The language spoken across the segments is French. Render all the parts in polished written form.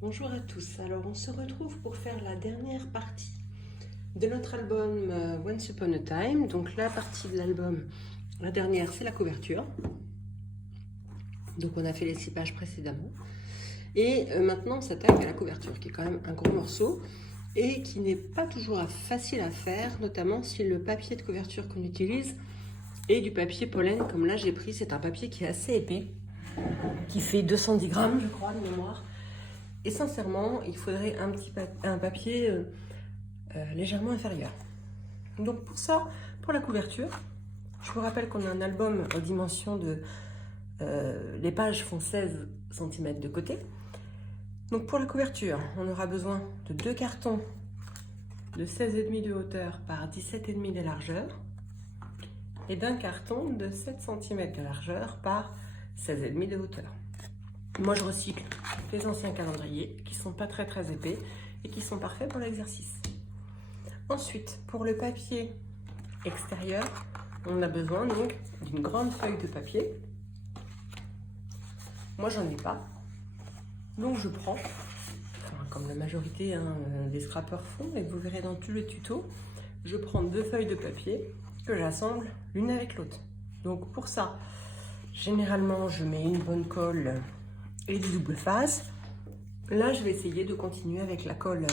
Bonjour à tous, alors on se retrouve pour faire la dernière partie de notre album Once Upon a Time. Donc la partie de l'album, la dernière, c'est la couverture. Donc on a fait les 6 pages précédemment. Et maintenant on s'attaque à la couverture, qui est quand même un gros morceau et qui n'est pas toujours facile à faire, notamment si le papier de couverture qu'on utilise est du papier pollen, comme là j'ai pris. C'est un papier qui est assez épais, qui fait 210 grammes je crois de mémoire. Et sincèrement, il faudrait un papier légèrement inférieur. Donc pour ça, pour la couverture, je vous rappelle qu'on a un album aux dimensions de... les pages font 16 cm de côté. Donc pour la couverture, on aura besoin de 2 cartons de 16,5 de hauteur par 17,5 de largeur et d'un carton de 7 cm de largeur par 16,5 de hauteur. Moi je recycle les anciens calendriers qui sont pas très épais et qui sont parfaits pour l'exercice. Ensuite, pour le papier extérieur, on a besoin donc d'une grande feuille de papier. Moi j'en ai pas, donc je prends, comme la majorité des scrappers font, et vous verrez dans tous les tutos, je prends 2 feuilles de papier que j'assemble l'une avec l'autre. Donc pour ça, généralement je mets une bonne colle et du double face. Là je vais essayer de continuer avec la colle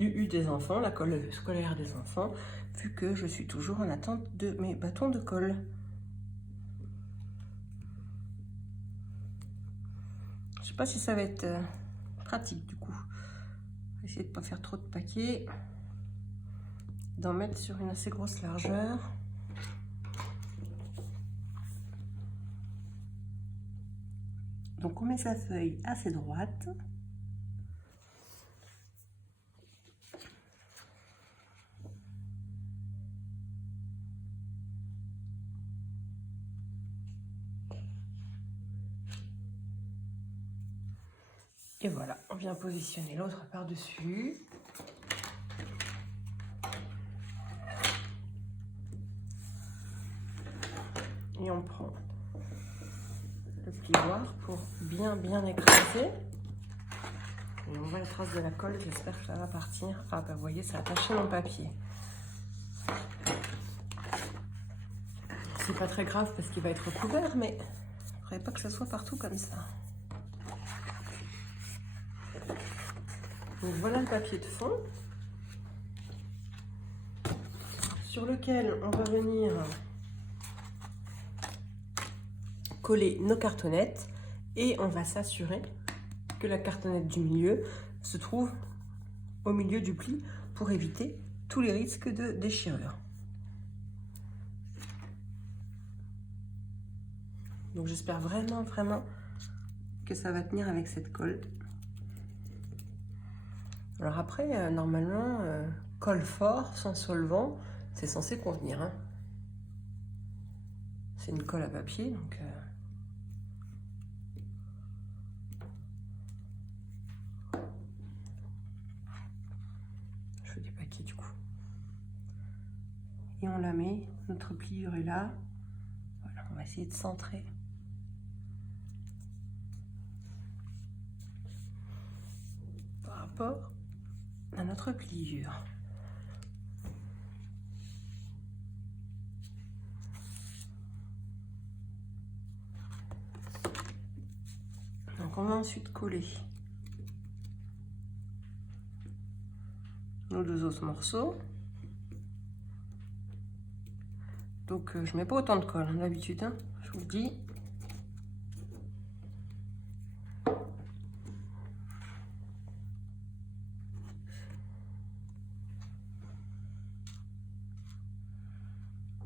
UU des enfants, la colle scolaire des enfants, vu que je suis toujours en attente de mes bâtons de colle. Je sais pas si ça va être pratique du coup. Essayer de ne pas faire trop de paquets, d'en mettre sur une assez grosse largeur. Donc on met sa feuille assez droite. Et voilà, on vient positionner l'autre par-dessus. Et on prend le plioir pour bien écraser. Et on voit la trace de la colle, j'espère que ça va partir. Ah bah vous voyez, ça a attaché mon papier. C'est pas très grave parce qu'il va être couvert, mais il ne faudrait pas que ça soit partout comme ça. Donc voilà le papier de fond sur lequel on va venir coller nos cartonnettes et on va s'assurer que la cartonnette du milieu se trouve au milieu du pli pour éviter tous les risques de déchirure. Donc j'espère vraiment que ça va tenir avec cette colle. Alors après, normalement, colle fort, sans solvant, c'est censé convenir. Hein. C'est une colle à papier, donc... je fais du paquet du coup. Et on la met, notre pliure est là. Voilà, on va essayer de centrer. Par rapport à notre pliure. Donc on va ensuite coller nos 2 autres morceaux. Donc je mets pas autant de colle d'habitude, hein, je vous le dis.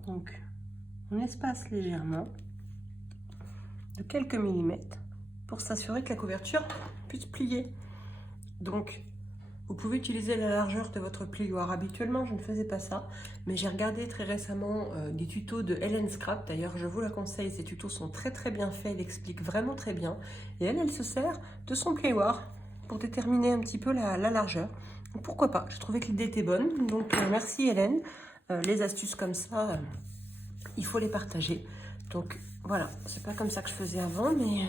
Donc on espace légèrement de quelques millimètres pour s'assurer que la couverture puisse plier. Donc vous pouvez utiliser la largeur de votre plioir. Habituellement je ne faisais pas ça, mais j'ai regardé très récemment des tutos de Hélène Scrap. D'ailleurs je vous la conseille, ces tutos sont très bien faits, elle explique vraiment très bien. Et elle se sert de son plioir pour déterminer un petit peu la largeur. Donc, pourquoi pas, je trouvais que l'idée était bonne. Donc merci Hélène. Les astuces comme ça, il faut les partager. Donc voilà, c'est pas comme ça que je faisais avant, mais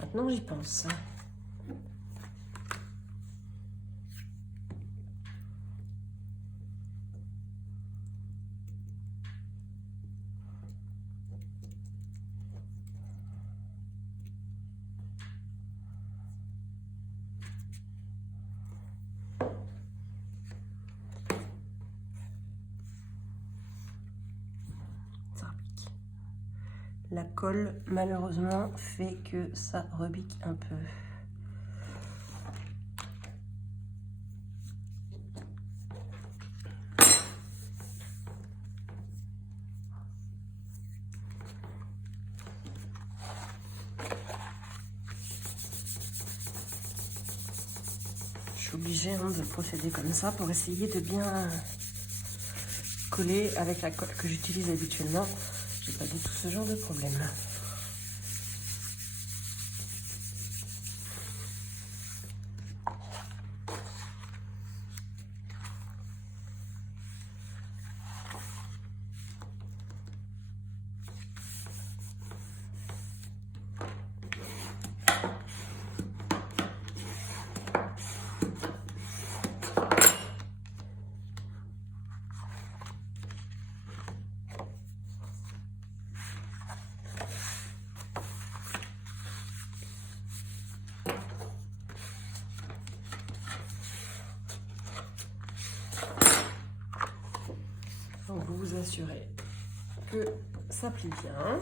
maintenant j'y pense. la colle malheureusement fait que ça rebique un peu. Je suis obligée de procéder comme ça pour essayer de bien coller avec la colle que j'utilise habituellement. J'ai pas du tout ce genre de problème. Donc vous vous assurez que ça plie bien.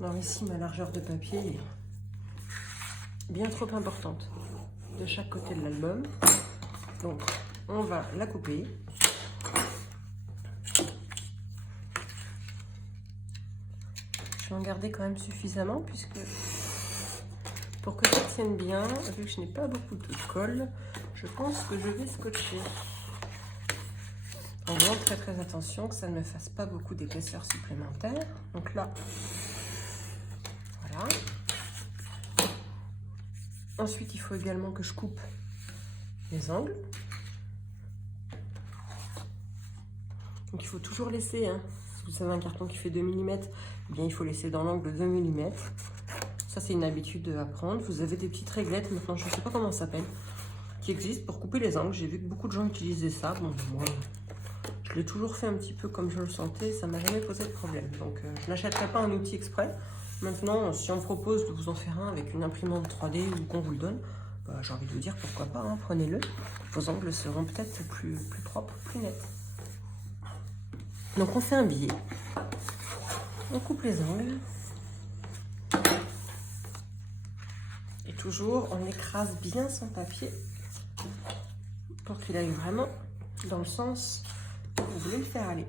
Alors ici, ma largeur de papier est bien trop importante de chaque côté de l'album. Donc on va la couper. Je vais en garder quand même suffisamment puisque pour que ça tienne bien, vu que je n'ai pas beaucoup de colle, je pense que je vais scotcher. En faisant très attention que ça ne me fasse pas beaucoup d'épaisseur supplémentaire. Donc là, voilà. Ensuite, il faut également que je coupe les angles. Donc il faut toujours laisser, si vous avez un carton qui fait 2 mm, eh bien il faut laisser dans l'angle 2 mm. Ça c'est une habitude à prendre. Vous avez des petites réglettes, maintenant je ne sais pas comment ça s'appelle, qui existent pour couper les angles. J'ai vu que beaucoup de gens utilisaient ça. Bon, moi, je l'ai toujours fait un petit peu comme je le sentais, ça m'a jamais posé de problème. Donc je n'achèterai pas un outil exprès. Maintenant, si on me propose de vous en faire un avec une imprimante 3D ou qu'on vous le donne, bah, j'ai envie de vous dire pourquoi pas, prenez-le. Vos angles seront peut-être plus propres, plus nets. Donc on fait un billet, on coupe les angles et toujours on écrase bien son papier pour qu'il aille vraiment dans le sens où vous voulez le faire aller.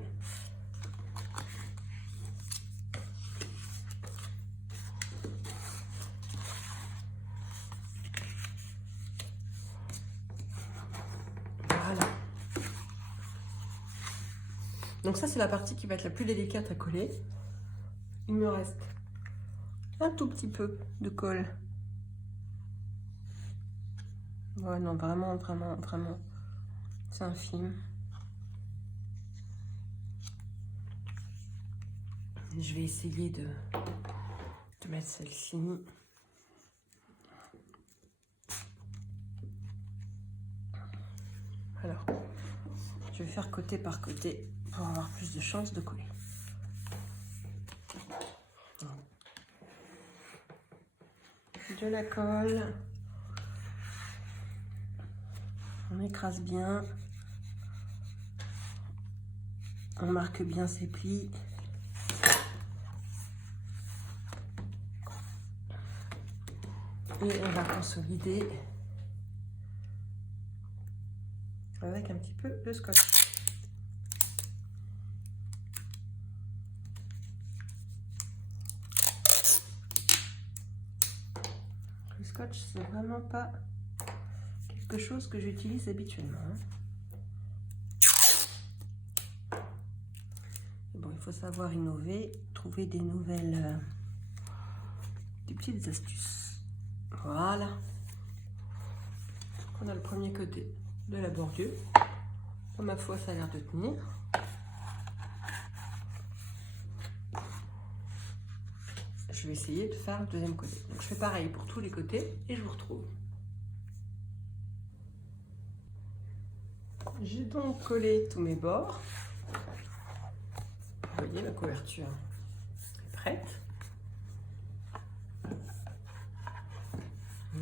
Voilà. Donc ça c'est la partie qui va être la plus délicate à coller. Il me reste un tout petit peu de colle. Ouais, non, vraiment, c'est infime. Je vais essayer de mettre celle-ci. Alors, je vais faire côté par côté pour avoir plus de chances de coller. De la colle. On écrase bien. On marque bien ses plis. Et on va consolider avec un petit peu de scotch. Le scotch, c'est vraiment pas quelque chose que j'utilise habituellement. Bon, il faut savoir innover, trouver des nouvelles, des petites astuces. Voilà. On a le premier côté de la bordure. Pour ma foi, ça a l'air de tenir. Je vais essayer de faire le deuxième côté. Donc je fais pareil pour tous les côtés et je vous retrouve. J'ai donc collé tous mes bords. Vous voyez, la couverture est prête.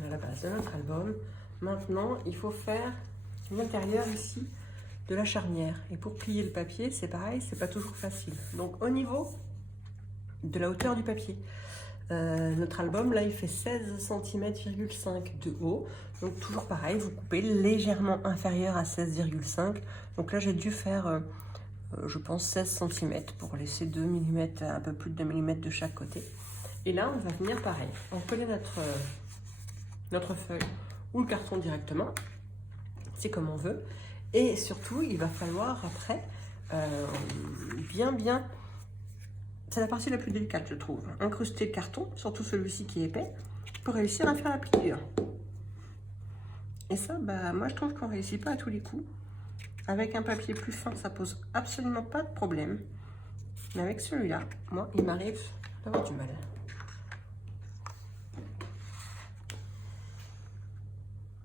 On a la base de notre album. Maintenant, il faut faire l'intérieur ici de la charnière. Et pour plier le papier, c'est pareil, c'est pas toujours facile. Donc au niveau de la hauteur du papier, notre album là il fait 16 cm,5 cm de haut. Donc toujours pareil, vous coupez légèrement inférieur à 16,5. Donc là j'ai dû faire je pense 16 cm pour laisser 2 mm, un peu plus de 2 mm de chaque côté. Et là on va venir pareil, on coller notre feuille ou le carton directement, c'est comme on veut. Et surtout il va falloir après bien, c'est la partie la plus délicate je trouve, incruster le carton, surtout celui-ci qui est épais, pour réussir à faire la pliure. Et ça, bah, moi je trouve qu'on réussit pas à tous les coups. Avec un papier plus fin, ça pose absolument pas de problème. Mais avec celui-là, moi, il m'arrive d'avoir du mal.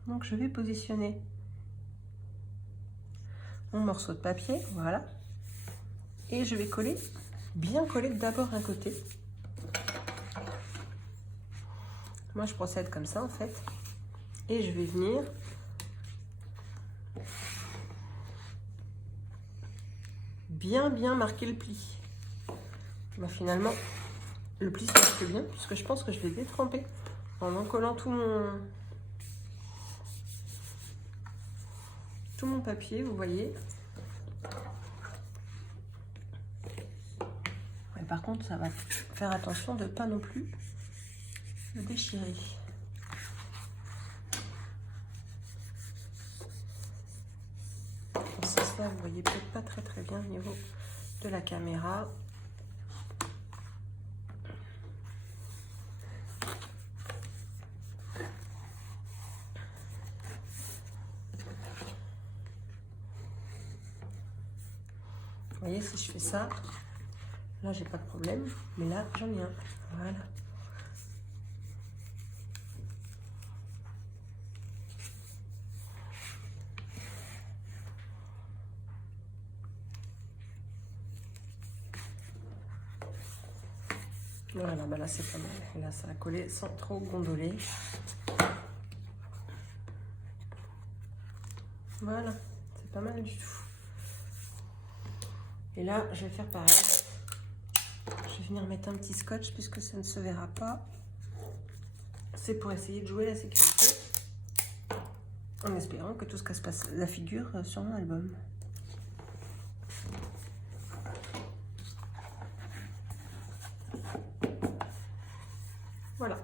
Donc je vais positionner mon morceau de papier, voilà. Et je vais coller, bien coller d'abord un côté. Moi je procède comme ça en fait. Et je vais venir bien marquer le pli. Bah, finalement, le pli se marque bien puisque je pense que je l'ai détrempé en encollant tout mon papier, vous voyez. Ouais, par contre, ça va faire attention de ne pas non plus le déchirer. Là, vous voyez peut-être pas très bien au niveau de la caméra. Vous voyez, si je fais ça, là j'ai pas de problème, mais là j'en ai un. Voilà. Voilà, bah là c'est pas mal. Et là ça a collé sans trop gondoler. Voilà, c'est pas mal du tout. Et là je vais faire pareil. Je vais venir mettre un petit scotch puisque ça ne se verra pas. C'est pour essayer de jouer la sécurité. En espérant que tout ce qui se passe la figure sur mon album. Voilà,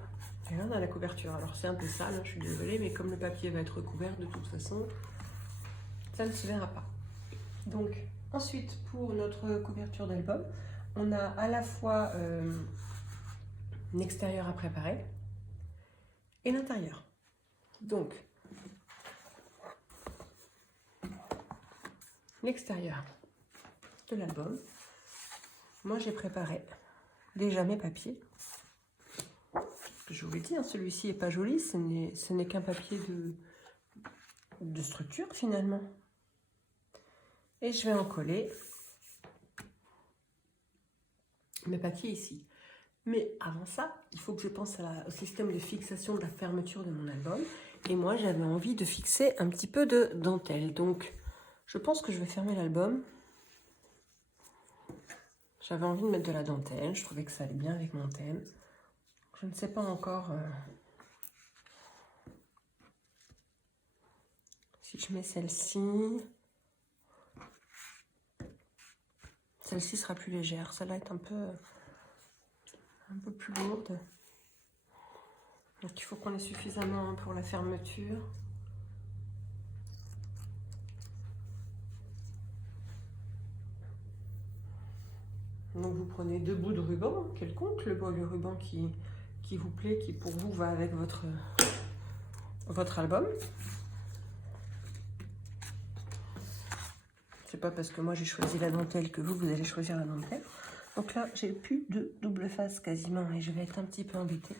et là on a la couverture. Alors c'est un peu sale, hein, je suis désolée, mais comme le papier va être recouvert de toute façon, ça ne se verra pas. Donc ensuite pour notre couverture d'album, on a à la fois l'extérieur à préparer et l'intérieur. Donc l'extérieur de l'album, moi j'ai préparé déjà mes papiers. Je vous l'ai dit, hein, celui-ci n'est pas joli, ce n'est qu'un papier de structure finalement. Et je vais en coller mes papiers ici. Mais avant ça, il faut que je pense au système de fixation de la fermeture de mon album. Et moi, j'avais envie de fixer un petit peu de dentelle. Donc, je pense que je vais fermer l'album. J'avais envie de mettre de la dentelle. Je trouvais que ça allait bien avec mon thème. Je ne sais pas encore si je mets celle-ci. Celle-ci sera plus légère. Celle-là est un peu plus lourde. Donc il faut qu'on ait suffisamment pour la fermeture. Donc vous prenez 2 bouts de ruban quelconque, le ruban qui vous plaît, qui pour vous va avec votre album. C'est pas parce que moi j'ai choisi la dentelle que vous allez choisir la dentelle. Donc là j'ai plus de double face quasiment et je vais être un petit peu embêtée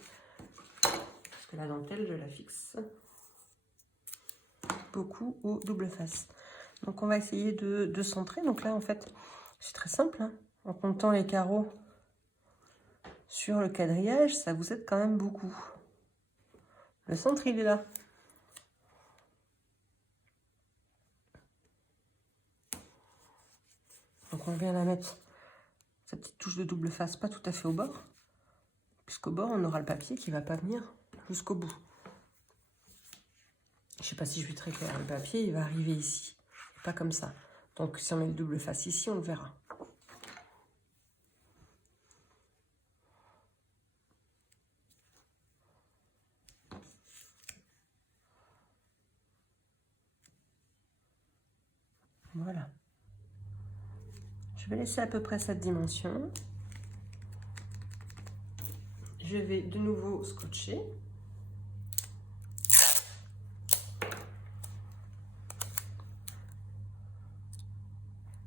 parce que la dentelle je la fixe beaucoup au double face. Donc on va essayer de centrer. Donc là en fait c'est très simple, hein. En comptant les carreaux sur le quadrillage, ça vous aide quand même beaucoup. Le centre, il est là. Donc on vient la mettre, sa petite touche de double face, pas tout à fait au bord, puisqu'au bord, on aura le papier qui ne va pas venir jusqu'au bout. Je ne sais pas si je vais très clair, le papier, il va arriver ici, pas comme ça. Donc si on met le double face ici, on le verra. Voilà. Je vais laisser à peu près cette dimension. Je vais de nouveau scotcher.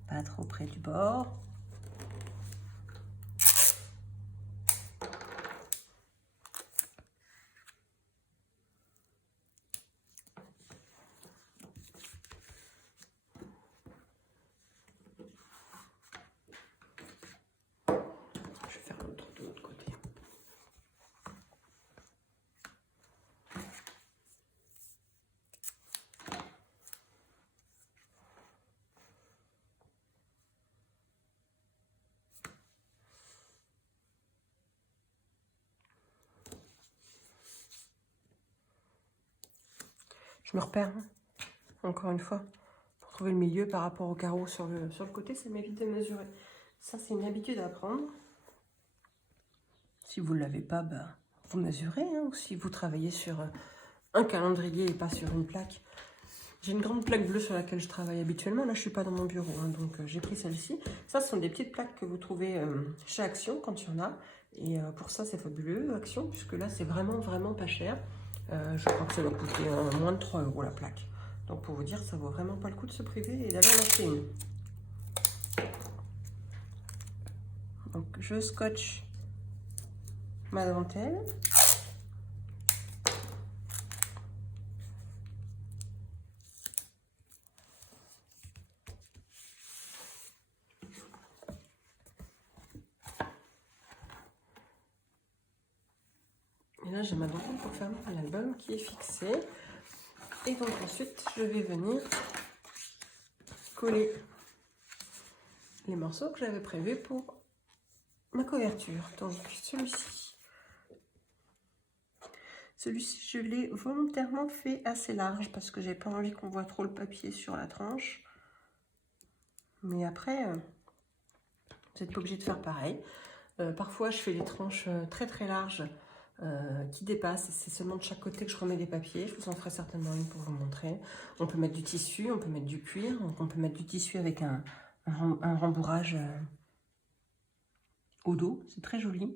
Pas trop près du bord. Je vais faire l'autre de l'autre côté. Je me repère, hein, encore une fois, pour trouver le milieu par rapport au carreau sur le côté, ça m'évite de mesurer. Ça, c'est une habitude à prendre. Si vous ne l'avez pas, bah, vous mesurez. Hein, ou si vous travaillez sur un calendrier et pas sur une plaque. J'ai une grande plaque bleue sur laquelle je travaille habituellement. Là, je ne suis pas dans mon bureau, hein, donc j'ai pris celle-ci. Ça, ce sont des petites plaques que vous trouvez chez Action quand il y en a. Et pour ça, c'est fabuleux, Action, puisque là, c'est vraiment, vraiment pas cher. Je crois que ça va coûter moins de 3 € la plaque. Donc, pour vous dire, ça vaut vraiment pas le coup de se priver et d'aller en acheter une. Donc, je scotche ma dentelle. Et là, j'ai ma dentelle pour faire mon album qui est fixé. Et donc ensuite, je vais venir coller les morceaux que j'avais prévus pour ma couverture. Donc celui-ci. Celui-ci, je l'ai volontairement fait assez large parce que j'ai pas envie qu'on voit trop le papier sur la tranche. Mais après, vous n'êtes pas obligé de faire pareil. Parfois, je fais des tranches très très larges qui dépassent. C'est seulement de chaque côté que je remets des papiers. Je vous en ferai certainement une pour vous montrer. On peut mettre du tissu, on peut mettre du cuir. Donc on peut mettre du tissu avec un rembourrage au dos. C'est très joli.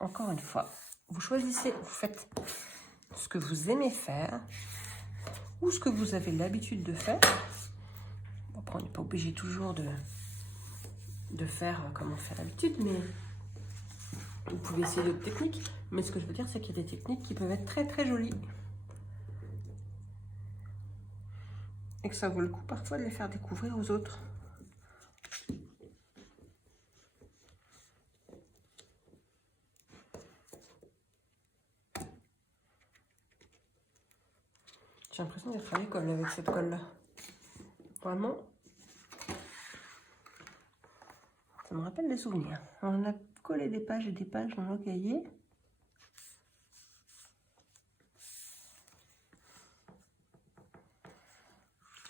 Encore une fois, vous choisissez, vous faites ce que vous aimez faire ou ce que vous avez l'habitude de faire. Après, on n'est pas obligé toujours de faire comme on fait d'habitude, mais vous pouvez essayer d'autres techniques. Mais ce que je veux dire, c'est qu'il y a des techniques qui peuvent être très très jolies. Et que ça vaut le coup parfois de les faire découvrir aux autres. J'ai l'impression d'être à l'école avec cette colle-là. Vraiment. Ça me rappelle des souvenirs. On a collé des pages et des pages dans nos cahiers.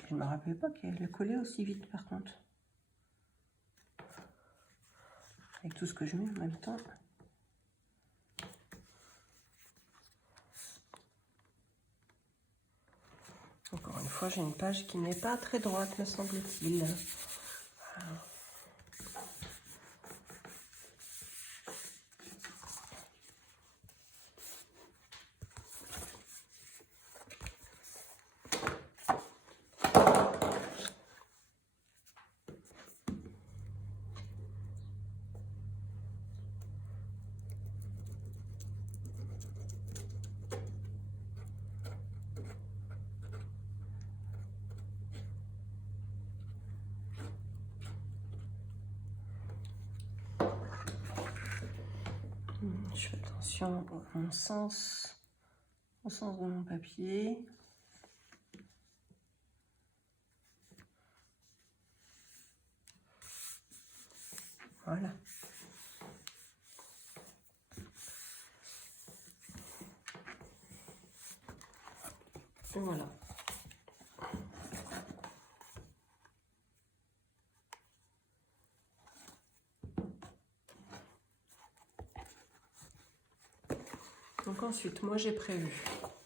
Je ne me rappelais pas qu'elle le collait aussi vite par contre. Avec tout ce que je mets en même temps. Encore une fois, j'ai une page qui n'est pas très droite, me semble-t-il. Voilà. attention au sens de mon papier. Voilà. Et voilà. Donc ensuite, moi j'ai prévu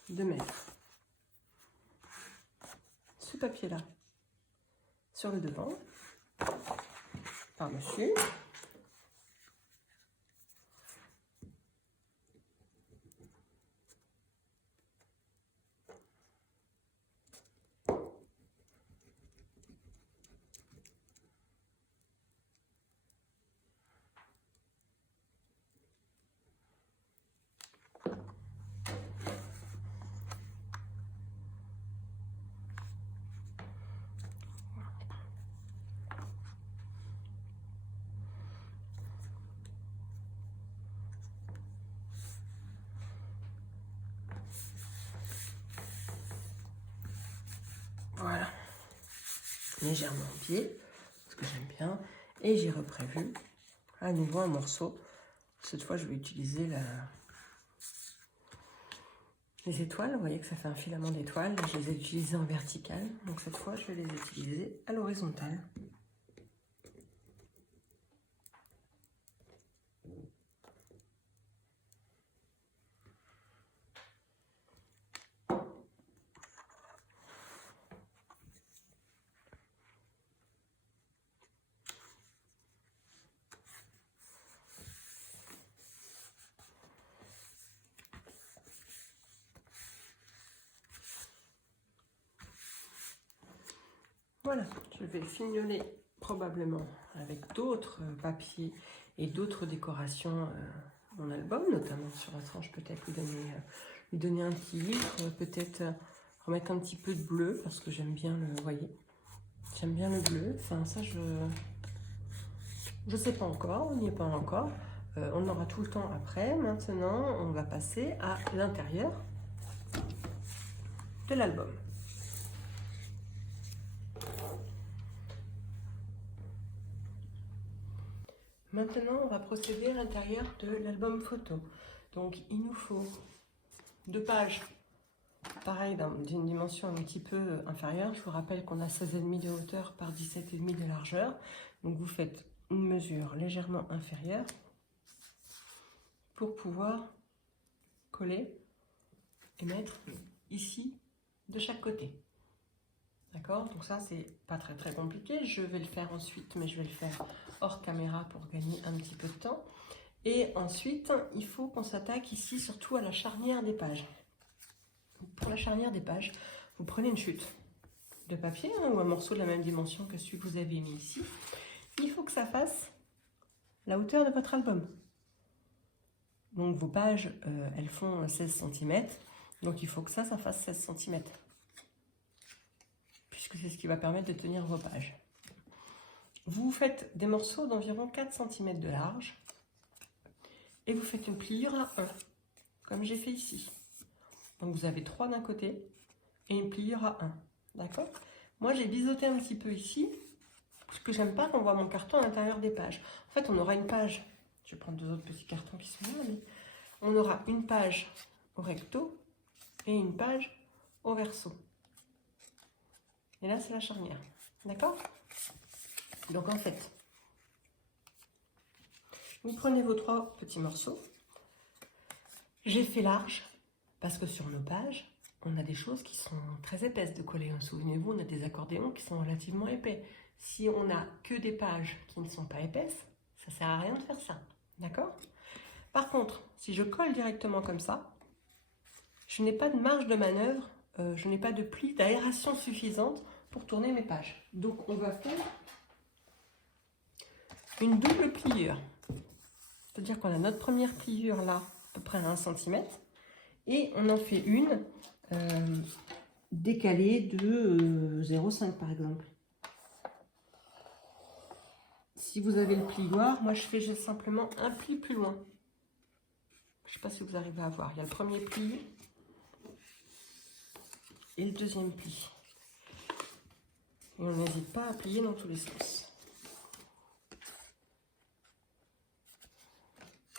de mettre ce papier-là sur le devant, par-dessus. Voilà, légèrement en pied, ce que j'aime bien. Et j'ai reprévu à nouveau un morceau. Cette fois, je vais utiliser les étoiles. Vous voyez que ça fait un filament d'étoiles. Je les ai utilisées en vertical. Donc cette fois, je vais les utiliser à l'horizontale. Voilà, je vais fignoler probablement avec d'autres papiers et d'autres décorations mon album, notamment sur la tranche, peut-être lui donner un titre, peut-être remettre un petit peu de bleu, parce que j'aime bien le, vous voyez, j'aime bien le bleu. Enfin, ça, je sais pas encore, on n'y est pas encore. On aura tout le temps après. Maintenant, on va passer à l'intérieur de l'album. Maintenant, on va procéder à l'intérieur de l'album photo. Donc, il nous faut 2 pages, pareil, d'une dimension un petit peu inférieure. Je vous rappelle qu'on a 16,5 de hauteur par 17,5 de largeur. Donc, vous faites une mesure légèrement inférieure pour pouvoir coller et mettre ici de chaque côté. D'accord? Donc ça, c'est pas très compliqué. Je vais le faire ensuite, mais je vais le faire hors caméra pour gagner un petit peu de temps. Et ensuite, il faut qu'on s'attaque ici surtout à la charnière des pages. Pour la charnière des pages, vous prenez une chute de papier ou un morceau de la même dimension que celui que vous avez mis ici. Il faut que ça fasse la hauteur de votre album. Donc vos pages, elles font 16 cm. Donc il faut que ça fasse 16 cm. Puisque c'est ce qui va permettre de tenir vos pages. Vous faites des morceaux d'environ 4 cm de large. Et vous faites une pliure à 1, comme j'ai fait ici. Donc vous avez 3 d'un côté et une pliure à 1. D'accord? Moi j'ai biseauté un petit peu ici, parce que j'aime pas qu'on voit mon carton à l'intérieur des pages. En fait, on aura une page. Je vais prendre 2 autres petits cartons qui sont là, mais on aura une page au recto et une page au verso. Et là, c'est la charnière. D'accord? Donc en fait, vous prenez vos 3 petits morceaux. J'ai fait large parce que sur nos pages, on a des choses qui sont très épaisses de coller. Souvenez-vous, on a des accordéons qui sont relativement épais. Si on n'a que des pages qui ne sont pas épaisses, ça ne sert à rien de faire ça. D'accord? Par contre, si je colle directement comme ça, je n'ai pas de marge de manœuvre, je n'ai pas de pli d'aération suffisante pour tourner mes pages. Donc on va faire une double pliure. C'est-à-dire qu'on a notre première pliure là, à peu près à 1 cm, et on en fait une décalée de 0,5 par exemple. Si vous avez le plioir, moi je fais simplement un pli plus loin. Je ne sais pas si vous arrivez à voir. Il y a le premier pli et le deuxième pli. Et on n'hésite pas à plier dans tous les sens.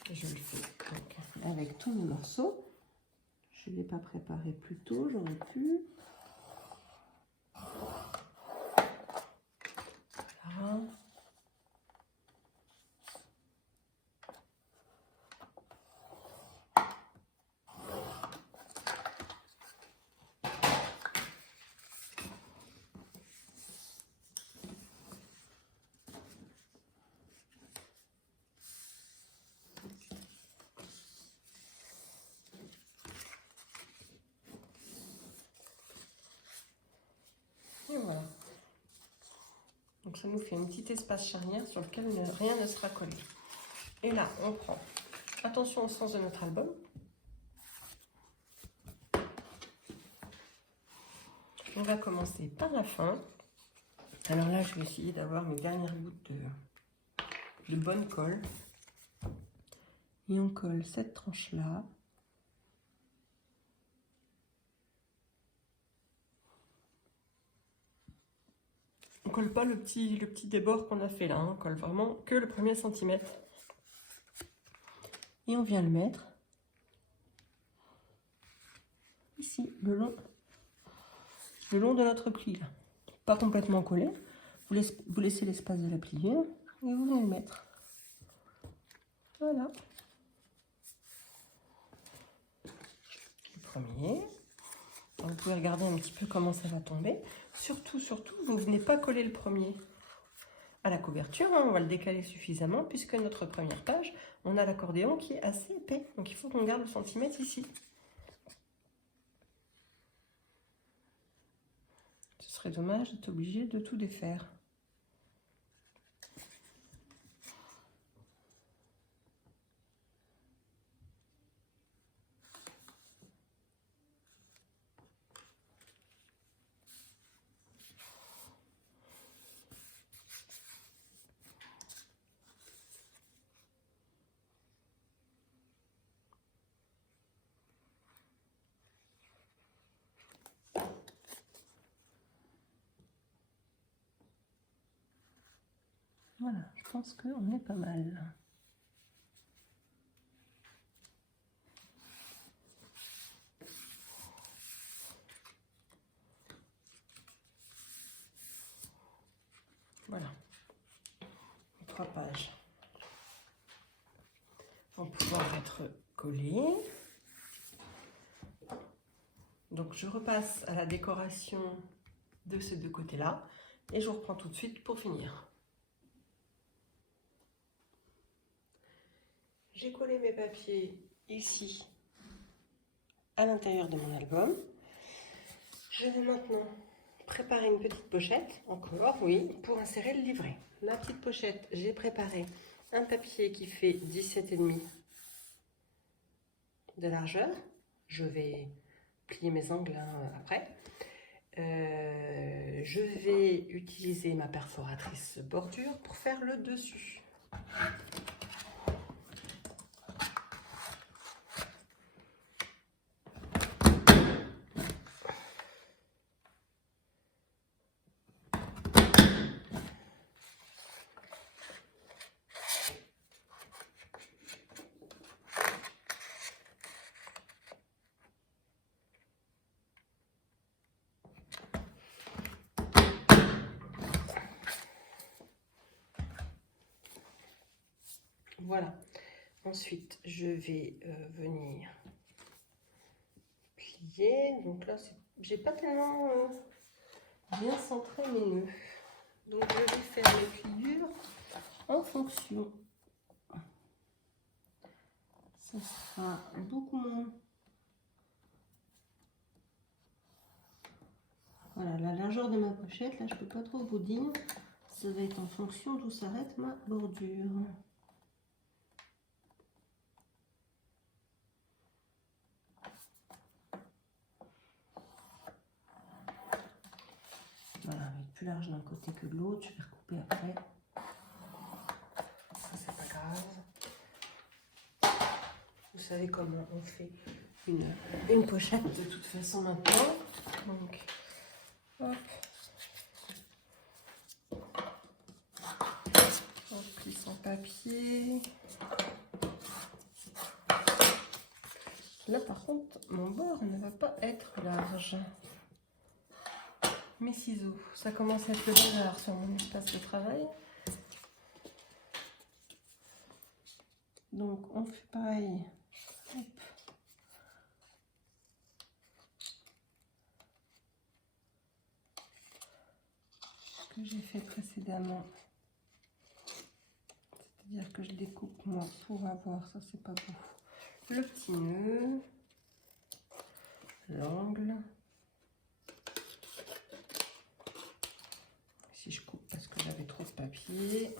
Et je le fais donc avec tous mes morceaux. Je ne l'ai pas préparé plus tôt, j'aurais pu. Voilà. Et voilà. Donc ça nous fait un petit espace charnière sur lequel rien ne sera collé. Et là, on prend, attention au sens de notre album. On va commencer par la fin. Alors là, je vais essayer d'avoir mes dernières gouttes de bonne colle. Et on colle cette tranche-là. On colle pas le petit débord qu'on a fait là, hein. On colle vraiment que le premier centimètre. Et on vient le mettre ici, le long de notre pli là. Pas complètement collé. Vous laissez l'espace de la pliure et vous venez le mettre. Voilà. Le premier. Vous pouvez regarder un petit peu comment ça va tomber. Surtout, vous ne venez pas coller le premier à la couverture. Hein, on va le décaler suffisamment puisque notre première page, on a l'accordéon qui est assez épais. Donc il faut qu'on garde le centimètre ici. Ce serait dommage d'être obligé de tout défaire. Voilà, je pense qu'on est pas mal. Voilà, 3 pages vont pouvoir être collées. Donc je repasse à la décoration de ces deux côtés-là et je vous reprends tout de suite pour finir. J'ai collé mes papiers ici à l'intérieur de mon album. Je vais maintenant préparer une petite pochette, encore, oui, pour insérer le livret. La petite pochette, j'ai préparé un papier qui fait 17,5 de largeur. Je vais plier mes angles après. Je vais utiliser ma perforatrice bordure pour faire le dessus. Voilà. Ensuite, je vais venir plier. Donc là, j'ai pas tellement bien centré mes nœuds. Donc je vais faire les pliures en fonction. Ça sera beaucoup moins. Voilà, la largeur de ma pochette, là je peux pas trop vous dire. Ça va être en fonction d'où s'arrête ma bordure. Voilà, avec plus large d'un côté que de l'autre, je vais recouper après. Ça, c'est pas grave. savez comment on fait une pochette de toute façon maintenant. Donc, hop. On plie son papier. Là, par contre, mon bord ne va pas être large. Mes ciseaux, ça commence à être le bazar sur mon espace de travail. Donc, on fait pareil. Hop. Ce que j'ai fait précédemment. C'est-à-dire que je découpe moi pour avoir, ça c'est pas beau, le petit nœud, l'angle. Si je coupe parce que j'avais trop de papier.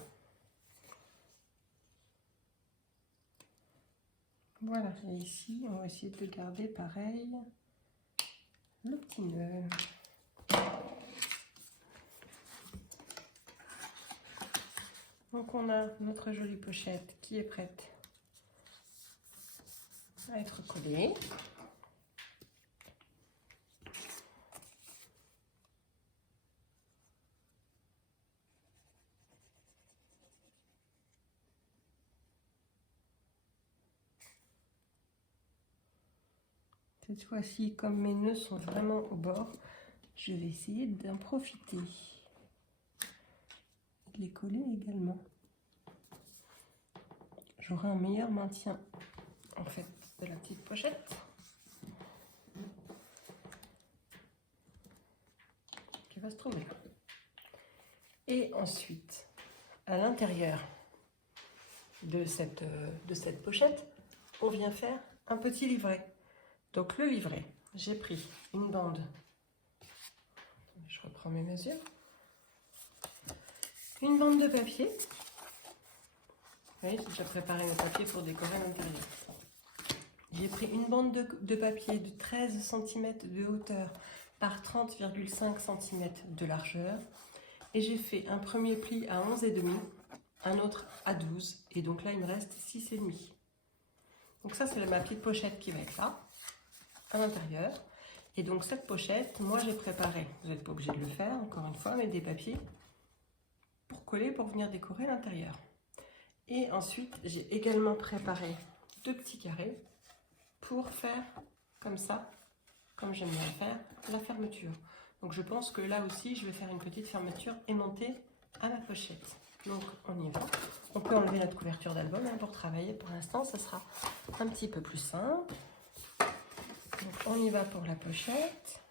Voilà, et ici on va essayer de garder pareil le petit nœud. Donc on a notre jolie pochette qui est prête à être collée. Cette fois-ci, comme mes nœuds sont vraiment au bord, je vais essayer d'en profiter. De les coller également. J'aurai un meilleur maintien en fait de la petite pochette. Qui va se trouver là. Et ensuite, à l'intérieur de cette pochette, on vient faire un petit livret. Donc le livret, j'ai pris une bande, je reprends mes mesures, une bande de papier. Vous voyez, j'ai déjà préparé mes papiers pour décorer l'intérieur. J'ai pris une bande de papier de 13 cm de hauteur par 30,5 cm de largeur. Et j'ai fait un premier pli à 11,5, un autre à 12. Et donc là, il me reste 6,5. Donc ça, c'est ma petite pochette qui va être là, à l'intérieur. Et donc cette pochette, moi j'ai préparé, vous n'êtes pas obligé de le faire, encore une fois, mais des papiers pour coller, pour venir décorer l'intérieur. Et ensuite, j'ai également préparé 2 petits carrés pour faire comme ça, comme j'aime bien faire, la fermeture. Donc je pense que là aussi, je vais faire une petite fermeture aimantée à ma pochette. Donc on y va. On peut enlever notre couverture d'album hein, pour travailler. Pour l'instant, ça sera un petit peu plus simple. Donc on y va pour la pochette.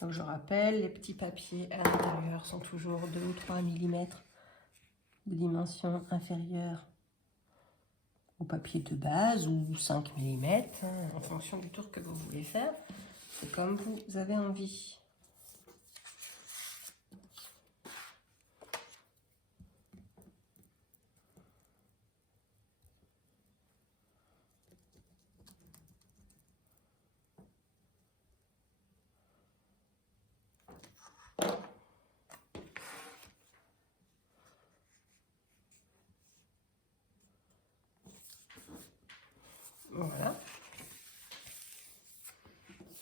Donc je rappelle, les petits papiers à l'intérieur sont toujours 2 ou 3 mm de dimension inférieure au papier de base ou 5 mm hein, en fonction du tour que vous voulez faire. C'est comme vous avez envie. Voilà.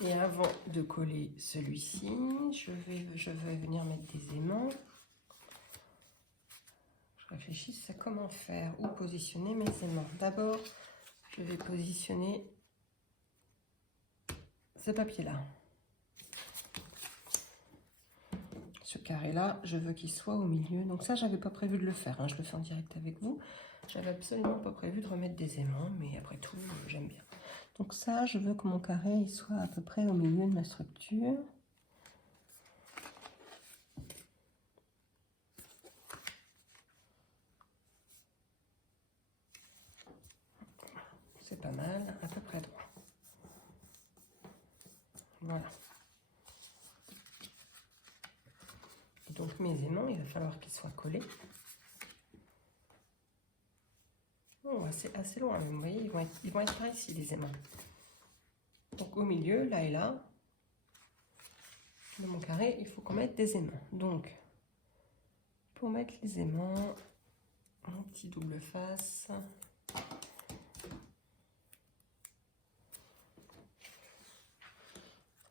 Et avant de coller celui-ci, je vais venir mettre des aimants. Je réfléchis à comment faire, où positionner mes aimants. D'abord, je vais positionner ce papier-là. Ce carré-là, je veux qu'il soit au milieu. Donc ça, j'avais pas prévu de le faire. Hein. Je le fais en direct avec vous. J'avais absolument pas prévu de remettre des aimants, mais après tout, j'aime bien. Donc ça, je veux que mon carré il soit à peu près au milieu de ma structure. C'est pas mal, à peu près droit. Voilà. Et donc mes aimants, il va falloir qu'ils soient collés. Oh, assez loin, mais vous voyez, ils vont être par ici, les aimants. Donc au milieu, là et là, de mon carré, il faut qu'on mette des aimants. Donc, pour mettre les aimants, un petit double face.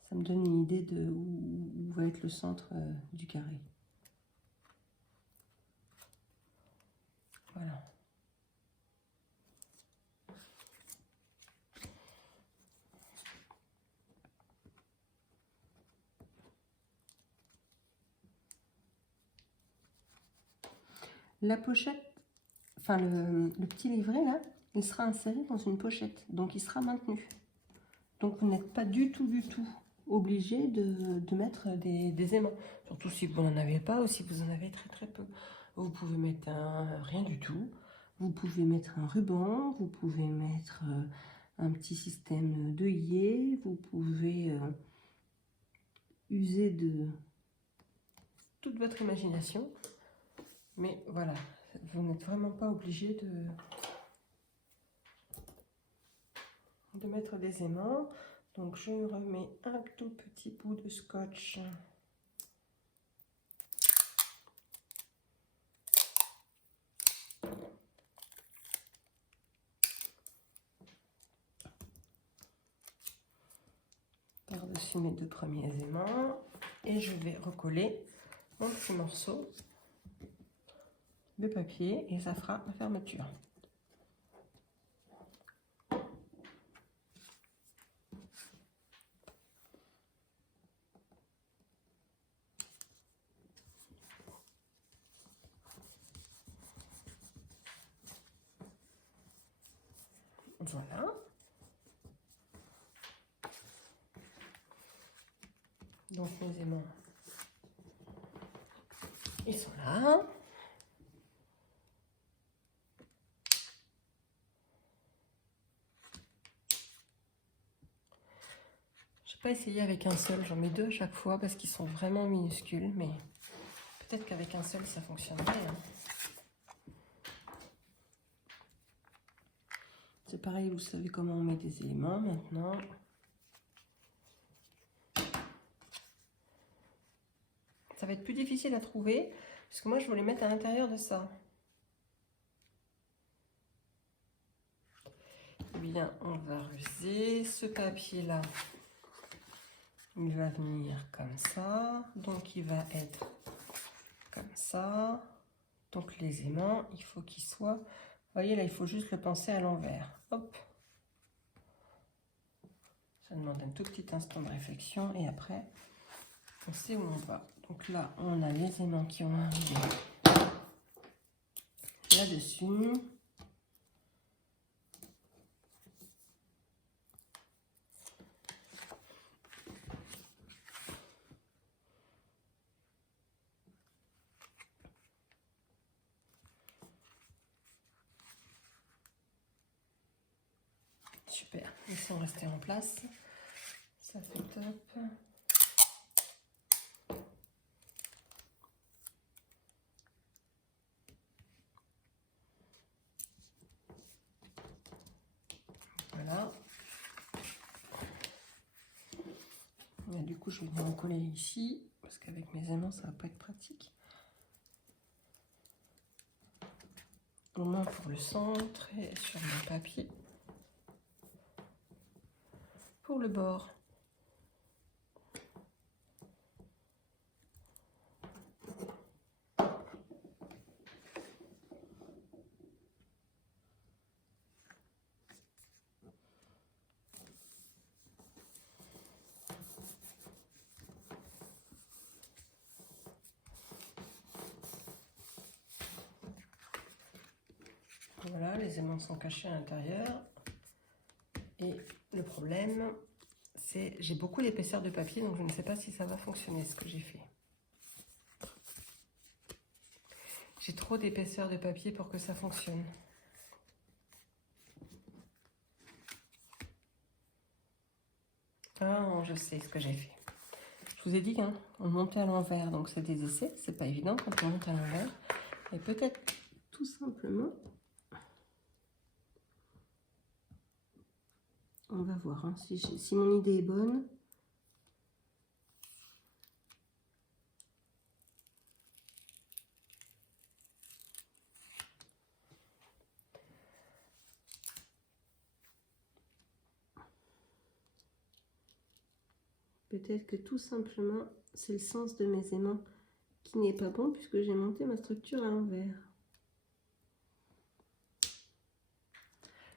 Ça me donne une idée de où va être le centre du carré. Voilà. La pochette, enfin le petit livret là, il sera inséré dans une pochette, donc il sera maintenu. Donc vous n'êtes pas du tout obligé de mettre des aimants, surtout si vous n'en avez pas ou si vous en avez très peu. Vous pouvez mettre rien du tout, vous pouvez mettre un ruban, vous pouvez mettre un petit système d'œillet, vous pouvez user de toute votre imagination, mais voilà, vous n'êtes vraiment pas obligé de mettre des aimants. Donc je remets un tout petit bout de scotch par-dessus mes deux premiers aimants et je vais recoller mon petit morceau de papier et ça fera la fermeture. Voilà. Donc mes aimants, ils sont là. Je n'ai pas essayé avec un seul, j'en mets deux à chaque fois parce qu'ils sont vraiment minuscules, mais peut-être qu'avec un seul ça fonctionnerait. Hein. C'est pareil, vous savez comment on met des éléments maintenant. Ça va être plus difficile à trouver, parce que moi je voulais mettre à l'intérieur de ça. Eh bien, on va ruser ce papier-là. Il va venir comme ça, donc il va être comme ça. Donc les aimants, il faut qu'ils soient... Vous voyez là, il faut juste le penser à l'envers. Hop. Ça demande un tout petit instant de réflexion et après, on sait où on va. Donc là, on a les aimants qui ont arrivé là-dessus. Super, ils sont restés en place. Ça fait top. Voilà. Et du coup, je vais venir en coller ici, parce qu'avec mes aimants, ça va pas être pratique. Au moins pour le centre et sur mon papier. Pour le bord. Voilà, les aimants sont cachés à l'intérieur. Et le problème, c'est j'ai beaucoup d'épaisseur de papier, donc je ne sais pas si ça va fonctionner ce que j'ai fait. J'ai trop d'épaisseur de papier pour que ça fonctionne. Ah non, je sais ce que j'ai fait. Je vous ai dit, hein, on montait à l'envers, donc c'est des essais, c'est pas évident quand on monte à l'envers. Et peut-être tout simplement, on va voir hein, si mon idée est bonne. Peut-être que tout simplement, c'est le sens de mes aimants qui n'est pas bon puisque j'ai monté ma structure à l'envers.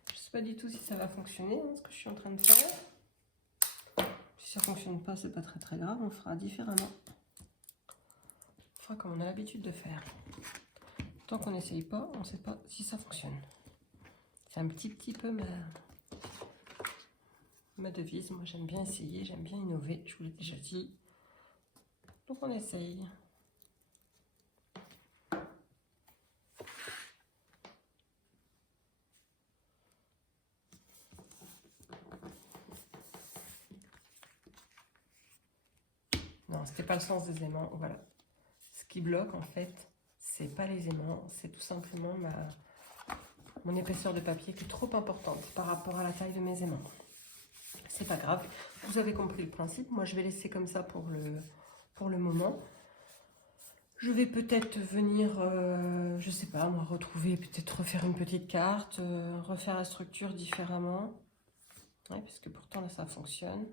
Je ne sais pas du tout si ça va fonctionner, ce que je suis en train de faire. Si ça ne fonctionne pas, c'est pas très grave, on fera différemment. On fera comme on a l'habitude de faire. Tant qu'on n'essaye pas, on ne sait pas si ça fonctionne. C'est un petit peu ma devise. Moi, j'aime bien essayer, j'aime bien innover, je vous l'ai déjà dit. Donc, on essaye. Non, c'était pas le sens des aimants, voilà. Ce qui bloque, en fait, c'est pas les aimants, c'est tout simplement mon épaisseur de papier qui est trop importante par rapport à la taille de mes aimants. C'est pas grave, vous avez compris le principe. Moi, je vais laisser comme ça pour le moment. Je vais peut-être venir, je sais pas, moi, retrouver, peut-être refaire une petite carte, refaire la structure différemment. Ouais, parce que pourtant, là, ça fonctionne.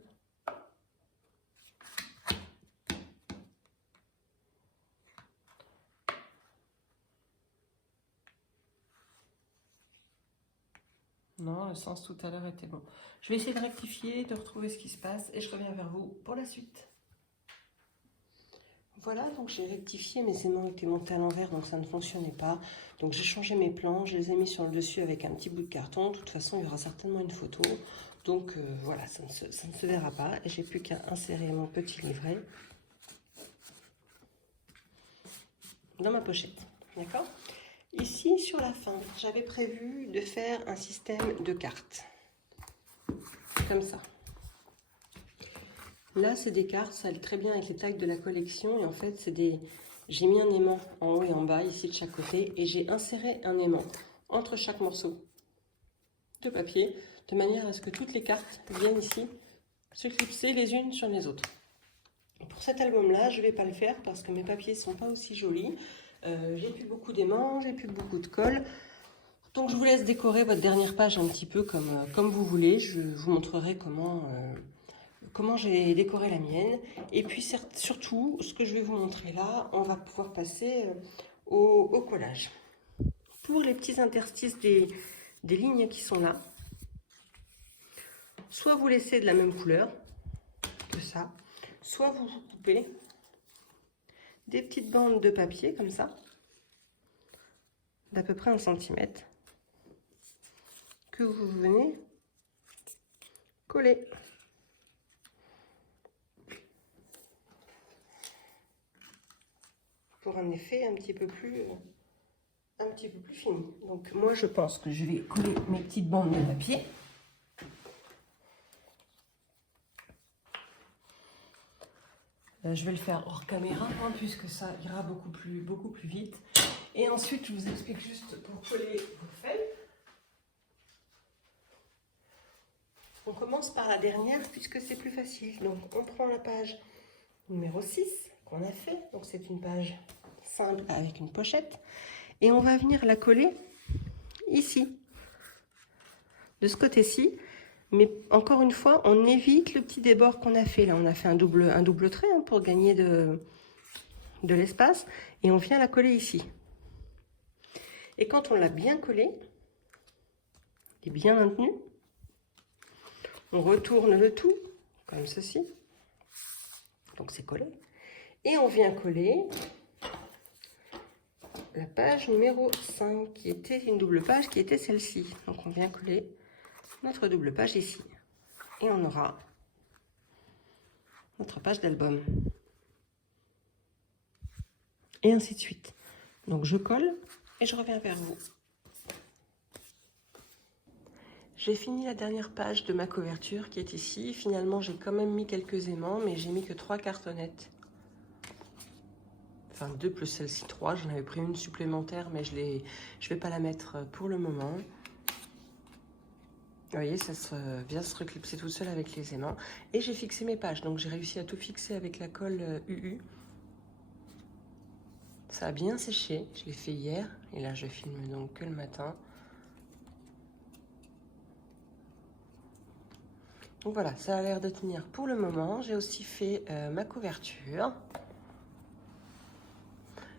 Non, le sens tout à l'heure était bon. Je vais essayer de rectifier, de retrouver ce qui se passe et je reviens vers vous pour la suite. Voilà, donc j'ai rectifié, mes aimants étaient montés à l'envers, donc ça ne fonctionnait pas. Donc j'ai changé mes plans, je les ai mis sur le dessus avec un petit bout de carton. De toute façon, il y aura certainement une photo. Donc voilà, ça ne se verra pas. Et j'ai plus qu'à insérer mon petit livret dans ma pochette. D'accord ? Ici, sur la fin, j'avais prévu de faire un système de cartes. Comme ça. Là, c'est des cartes, ça allait très bien avec les tags de la collection. Et en fait, j'ai mis un aimant en haut et en bas, ici de chaque côté. Et j'ai inséré un aimant entre chaque morceau de papier, de manière à ce que toutes les cartes viennent ici se clipser les unes sur les autres. Pour cet album-là, je ne vais pas le faire parce que mes papiers ne sont pas aussi jolis. J'ai plus beaucoup d'aimants, j'ai plus beaucoup de colle. Donc je vous laisse décorer votre dernière page un petit peu comme vous voulez. Je vous montrerai comment j'ai décoré la mienne. Et puis surtout, ce que je vais vous montrer là, on va pouvoir passer au collage. Pour les petits interstices des lignes qui sont là, soit vous laissez de la même couleur que ça, soit vous coupez des petites bandes de papier comme ça, d'à peu près 1 cm, que vous venez coller. Pour un effet un petit peu plus fini. Donc moi je pense que je vais coller mes petites bandes de papier. Je vais le faire hors caméra hein, puisque ça ira beaucoup plus vite. Et ensuite je vous explique juste pour coller vos feuilles. On commence par la dernière puisque c'est plus facile. Donc on prend la page numéro 6 qu'on a fait. Donc c'est une page simple avec une pochette. Et on va venir la coller ici, de ce côté-ci. Mais encore une fois, on évite le petit débord qu'on a fait. Là, on a fait un double trait hein, pour gagner de l'espace. Et on vient la coller ici. Et quand on l'a bien collée, et bien maintenue, on retourne le tout, comme ceci. Donc c'est collé. Et on vient coller la page numéro 5, qui était une double page, qui était celle-ci. Donc on vient coller notre double page ici. Et on aura notre page d'album. Et ainsi de suite. Donc je colle et je reviens vers vous. J'ai fini la dernière page de ma couverture qui est ici. Finalement, j'ai quand même mis quelques aimants, mais j'ai mis que 3 cartonnettes. Enfin, 2 plus celle-ci, 3. J'en avais pris une supplémentaire, mais je vais pas la mettre pour le moment. Vous voyez, ça vient se reclipser tout seul avec les aimants. Et j'ai fixé mes pages, donc j'ai réussi à tout fixer avec la colle UU. Ça a bien séché, je l'ai fait hier, et là je filme donc que le matin. Donc voilà, ça a l'air de tenir pour le moment. J'ai aussi fait ma couverture.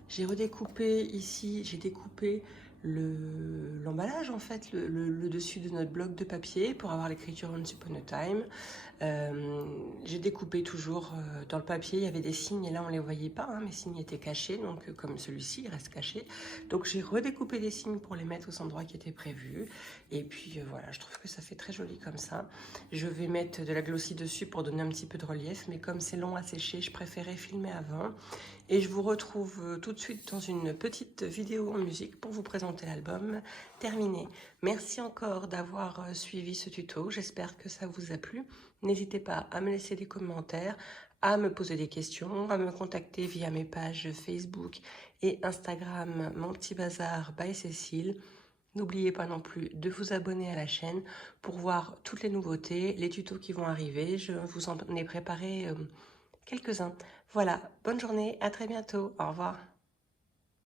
J'ai redécoupé ici, j'ai découpé l'emballage en fait, le dessus de notre bloc de papier pour avoir l'écriture Once Upon a Time. J'ai découpé toujours dans le papier, il y avait des signes et là on les voyait pas, hein, mes signes étaient cachés, donc comme celui-ci il reste caché. Donc j'ai redécoupé des signes pour les mettre aux endroits qui étaient prévus. Et puis voilà, je trouve que ça fait très joli comme ça. Je vais mettre de la glossie dessus pour donner un petit peu de relief, mais comme c'est long à sécher, je préférais filmer avant. Et je vous retrouve tout de suite dans une petite vidéo en musique pour vous présenter l'album terminé. Merci encore d'avoir suivi ce tuto, j'espère que ça vous a plu. N'hésitez pas à me laisser des commentaires, à me poser des questions, à me contacter via mes pages Facebook et Instagram, Mon Petit Bazar by Cécile. N'oubliez pas non plus de vous abonner à la chaîne pour voir toutes les nouveautés, les tutos qui vont arriver. Je vous en ai préparé quelques-uns. Voilà, bonne journée, à très bientôt, au revoir.